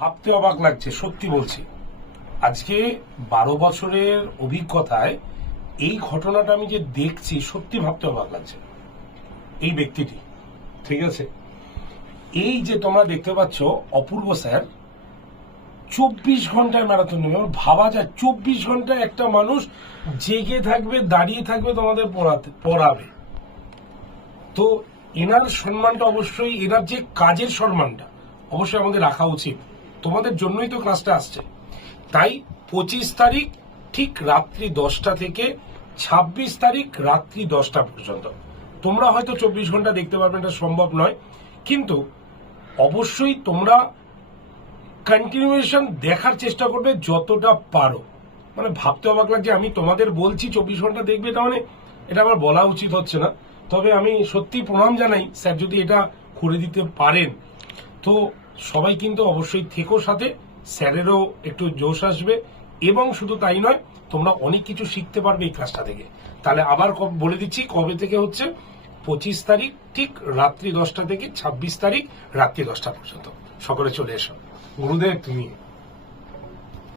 ভাবতে অবাক লাগছে, সত্যি বলছি। আজকে 12 বছরের অভিজ্ঞতায় এই ঘটনাটা আমি যে দেখছি, সত্যি ভাবতে অবাক লাগছে। এই ব্যক্তিটি, ঠিক আছে, এই যে তোমরা দেখতে পাচ্ছ অপূর্ব স্যার 24 ঘন্টায় ম্যারাথন নেবে। ভাবা যায় 24 ঘন্টায় একটা মানুষ জেগে থাকবে, দাঁড়িয়ে থাকবে, তোমাদের পড়াবে। তো এনার সম্মানটা অবশ্যই, এনার যে কাজের সম্মানটা অবশ্যই আমাদের রাখা উচিত। তোমাদের জন্যই তো ক্লাসটা আসছে। তাই 25 তারিখ ঠিক রাত্রি 10টা থেকে 26 তারিখ রাত্রি 10টা পর্যন্ত তোমরা হয়তো 24 ঘন্টা দেখতে পারবে, এটা সম্ভব নয়, কিন্তু অবশ্যই তোমরা কন্টিনিউয়েশন দেখার চেষ্টা করবে যতটা পারো। মানে ভাবতে অবাক লাগছে, আমি তোমাদের বলছি 24 ঘন্টা দেখবে, তার মানে এটা আমার বলা উচিত হচ্ছে না। তবে আমি সত্যি প্রণাম জানাই স্যার, যদি এটা করে দিতে পারেন। তো সবাই কিন্তু অবশ্যই থেকো সাথে, স্যারেরও একটু জোশ আসবে, এবং শুধু তাই নয়, তোমরা অনেক কিছু শিখতে পারবে এই ক্লাসটা থেকে। তাহলে আবার বলে দিচ্ছি কবে থেকে হচ্ছে। 25 তারিখ ঠিক রাত্রি 10টা থেকে 26 তারিখ রাত্রি 10টা পর্যন্ত সকলে চলে এসো। গুরুদেব তুমি।